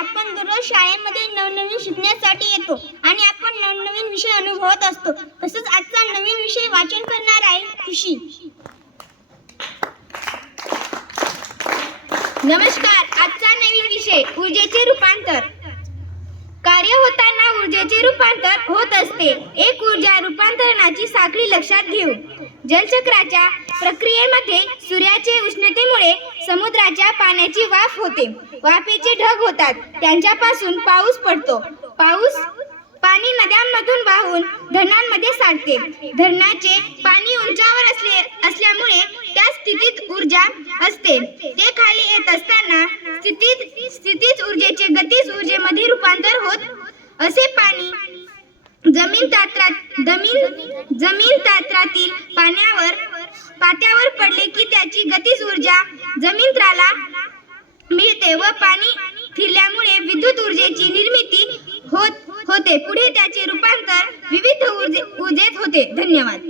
आपण दररोज शाळेमध्ये नवनवीन शिकण्यासाठी येतो आणि आपण नवनवीन विषय अनुभवत असतो. तसंच आजचा नवीन विषय वाचन करणार आहे खुशी. नमस्कार. आजचा नवीन विषय ऊर्जेचे रूपांतर. कार्य होताना ऊर्जेचे रूपांतर होत असते. एक ऊर्जा रूपांतरणाची साखळी लक्षात घेऊ. जलचक्राच्या प्रक्रियेमध्ये सूर्याचे उष्णतेमुळे समुद्राच्या पाण्याची वाफ होते. वाफेचे ढग होतात. त्यांच्यापासून पाऊस पडतो. पाणी नद्यांमधून वाहून धरणांमध्ये साठते. धरणाचे पाणी उंचावर असल्यामुळे त्या स्थितीत ऊर्जा असते. ते खाली येत असताना स्थितीज ऊर्जेचे गतीज ऊर्जेमध्ये रूपांतर होत. असे पाणी जमीन तात्रातील पात्यावर पडले की त्याची गतीज ऊर्जा जमीनतळाला मिळते व पाणी फिरल्यामुळे विद्युत ऊर्जेची निर्मिती होते. पुढे त्याचे रूपांतर विविध ऊर्जेत होते. धन्यवाद.